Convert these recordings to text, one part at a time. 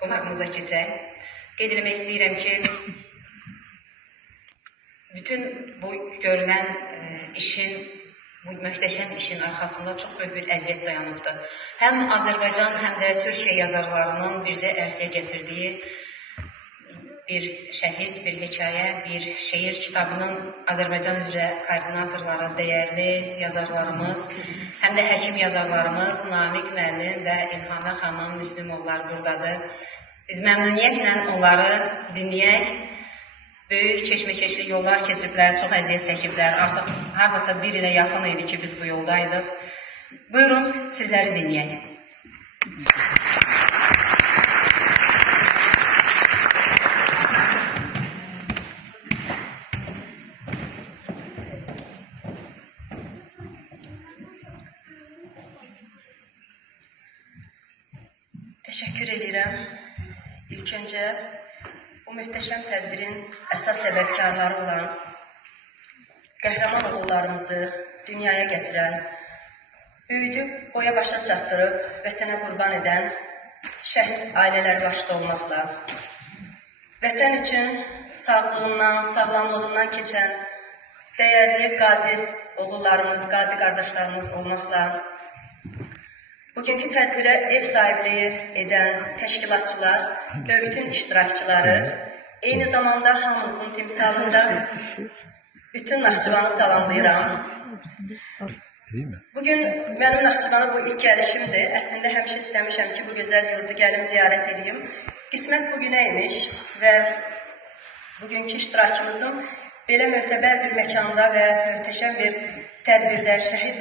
qonağımıza keçək. Qeyd etmək istəyirəm ki, bütün bu görülən işin, bu möhtəşəm işin arxasında çox böyük bir əziyyət dayanıbdır. Həm Azərbaycan, həm də Türkiyə yazarlarının bircə ərsəyə gətirdiyi bir şəhid, bir hekayə, bir şeir kitabının Azərbaycan üzrə koordinatorları, dəyərli yazarlarımız, həm də həkim yazarlarımız Namiq müəllim və İlhamə xanım Müslümovlar buradadır. Biz məmnuniyyətlə onları dinləyək. Böyük keşməkeşli yollar keçiblər, çox əziyyət çəkiblər. Artıq hardasa bir ilə yaxın idi ki, biz bu yoldaydıq. Buyurun, sizləri dinləyək. Təşəkkür edirəm. İlk öncə bu möhtəşəm tədbirin əsas səbəbkarları olan, qəhrəman oğullarımızı dünyaya gətirən, böyüdüb, boya başa çatdırıb, vətənə qurban edən şəhid ailələri başda olmaqla, vətən üçün sağlığından, sağlamlığından keçən dəyərli qazi oğullarımız, qazi qardaşlarımız olmaqla, bugünkü tədbirə ev sahibliyi edən təşkilatçılar və bütün iştirakçıları, eyni zamanda hamımızın timsalında bütün Naxçıvanı salamlayıram. Bugün mənim Naxçıvana bu ilk gəlişimdir. Əslində həmişə istəmişəm ki, bu gözəl yurdu gəlim, ziyarət edeyim. Qismət bugünə imiş və bugünkü iştirakımızın belə möhtəbər bir məkanda və möhtəşəm bir tədbirdə şəhid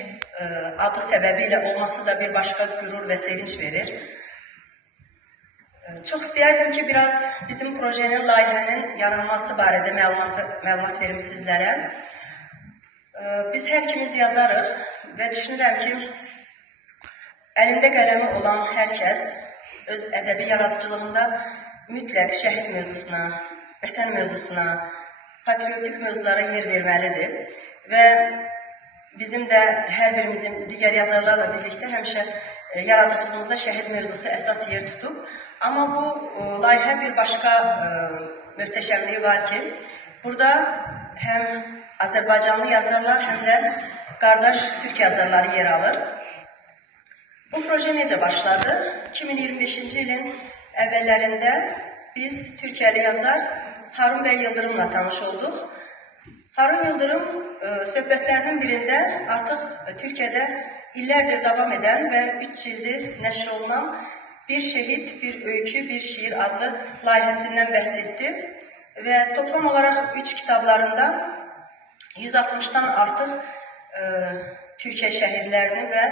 adı səbəbilə olması da bir başqa qürur və sevinç verir. Çox istəyərdim ki, biraz bizim projenin, layihənin yaranması barədə məlumat verim sizlərə. Biz hər ikimiz yazarıq və düşünürəm ki, əlində qələmi olan hər kəs öz ədəbi yaradıcılığında mütləq şəhid mövzusuna, vətən mövzusuna, patriotik mövzulara yer verməlidir və bizim də hər birimizin digər yazarlarla birlikdə həmişə yaradıcılığımızda şəhid mövzusu əsas yer tutub. Amma bu layihə bir başqa möhtəşəmliyi var ki, burada həm Azərbaycanlı yazarlar, həm də qardaş türk yazarları yer alır. Bu proje necə başladı? 2025-ci ilin əvvəllərində biz Türkiyəli yazar Harun bəy Yıldırımla tanış olduq. Harun Yıldırım söhbətlərinin birində artıq Türkiyədə illərdir davam edən və 3 ildir nəşr olunan Bir şəhid, bir öykü, bir şiir adlı layihəsindən bəhs etdi və toplam olaraq 3 kitablarında 160-dan artıq Türkiyə şəhidlərini və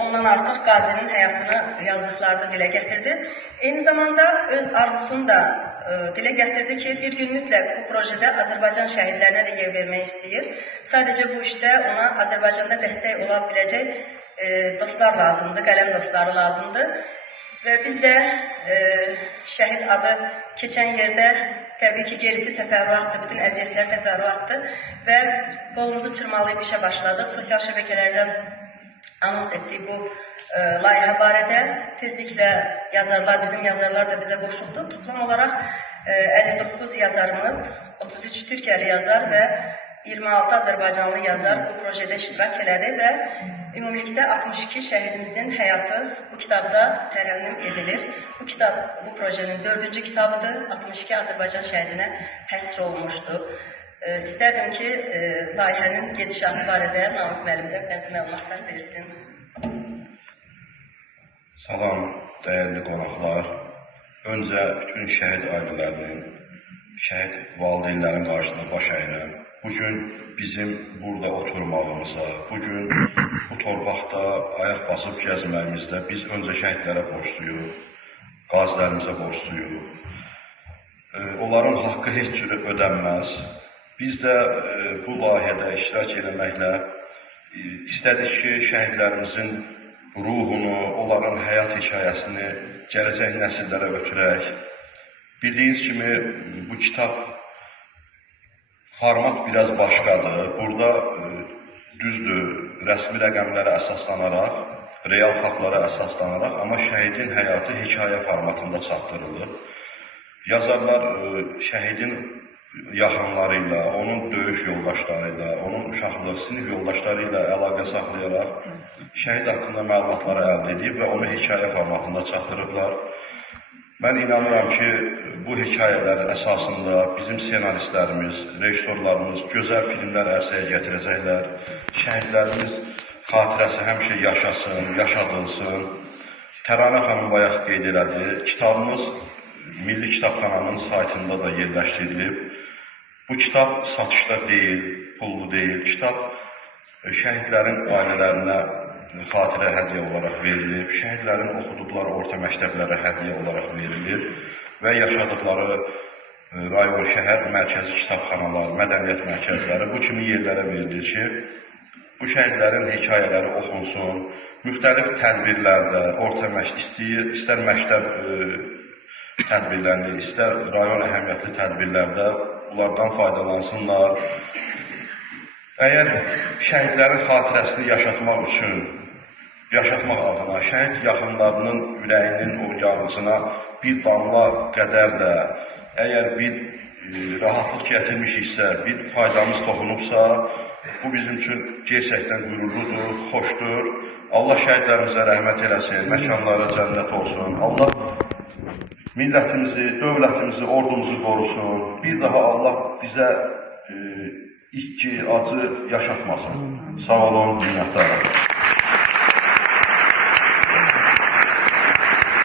ondan artıq qazinin həyatını yazdıqlarını dilə gətirdi. Eyni zamanda öz arzusunu da dilə gətirdi ki, bir gün mütləq bu projədə Azərbaycan şəhidlərinə də yer vermək istəyir. Sadəcə bu işdə ona Azərbaycanda dəstək ola biləcək dostlar lazımdır, qələm dostları lazımdır. Və biz də şəhid adı keçən yerdə təbii ki, gerisi təfərrüatdır, bütün əziyyətlər təfərrüatdır və qolumuzu çırmalayıb işə başladıq. Sosial şəbəkələrdən anons etdik bu layihə barədə. Tezliklə yazarlar, bizim yazarlar da bizə qoşuldu. Toplam olaraq 59 yazarımız, 33 Türkiyəli yazar və 26 Azərbaycanlı yazar bu projədə iştirak elədi və ümumilikdə 62 şəhidimizin həyatı bu kitabda tərənnüm edilir. Bu kitab bu projenin 4-cü kitabıdır. 62 Azərbaycan şəhidinə həsr olunmuşdur. İstərdim ki, layihənin gedişatı barədə Namiq müəllimdən bəzi məlumatlar versin. Salam, dəyərli qonaqlar. Öncə bütün şəhid ailələrinin, şəhid valideynlərin qarşısında baş əyirəm. Bugün bizim burada oturmağımıza, bugün bu torpaqda ayaq basıb gəzməyimizdə biz öncə şəhidlərə borcluyuq, qazilərimizə borcluyuq. Onların haqqı heç cür ödənməz. Biz də bu layihədə iştirak etməklə istədik ki, şəhidlərimizin ruhunu, onların həyat hekayəsini gələcək nəsillərə ötürək. Bildiyiniz kimi bu kitab format biraz başqadır. Burada düzdür, rəsmi rəqəmlərə əsaslanaraq real faktlara əsaslanaraq, amma şəhidin həyatı hekayə formatında çatdırılıb. Yazarlar şəhidin yaxınları ilə, onun döyüş yoldaşları ilə, onun uşaqlıq, sinif yoldaşları ilə əlaqə saxlayaraq şəhid haqqında məlumatları əldə edib və onu hekayə formatında çatdırıblar. Mən inanıram ki, bu hekayələr əsasında bizim senaristlərimiz, rejissorlarımız gözəl filmlər ərsəyə gətirəcəklər. Şəhidlərimiz xatirəsi həmişə yaşasın, yaşadılsın. Təranə xanım bayaq qeyd elədi, kitabımız Milli Kitabxananın saytında da yerləşdirilib. Bu kitab satışda deyil, pullu deyil. Kitab şəhidlərin ailələrinə xatirə hədiyyə olaraq verilir. Şəhidlərin oxuduqları orta məktəblərə hədiyyə olaraq verilir və yaşadıkları rayon, şəhər mərkəzi kitabxanalar, mədəniyyət mərkəzləri bu kimi yerlərə verilir ki, bu şəhidlərin hekayələri oxunsun, müxtəlif tədbirlərdə, istər məktəb tədbirlərində, istər rayon əhəmiyyətli tədbirlərdə bunlardan faydalansınlar. Əgər şəhidlərin xatirəsini yaşatmaq üçün, yaşatmaq adına, şəhid yaxınlarının ürəyinin o yanğısına bir damla qədər də, əgər bir rahatlıq gətirmişiksə, bir faydamız toxunubsa, bu bizim üçün gerçəkdən qürurludur, xoşdur. Allah şəhidlərimizə rəhmət eləsin, məkanları cənnət olsun. Allah millətimizi, dövlətimizi, ordumuzu qorusun. Bir daha Allah bizə itki, acı yaşatmasın. Sağ olun, minnətdarım.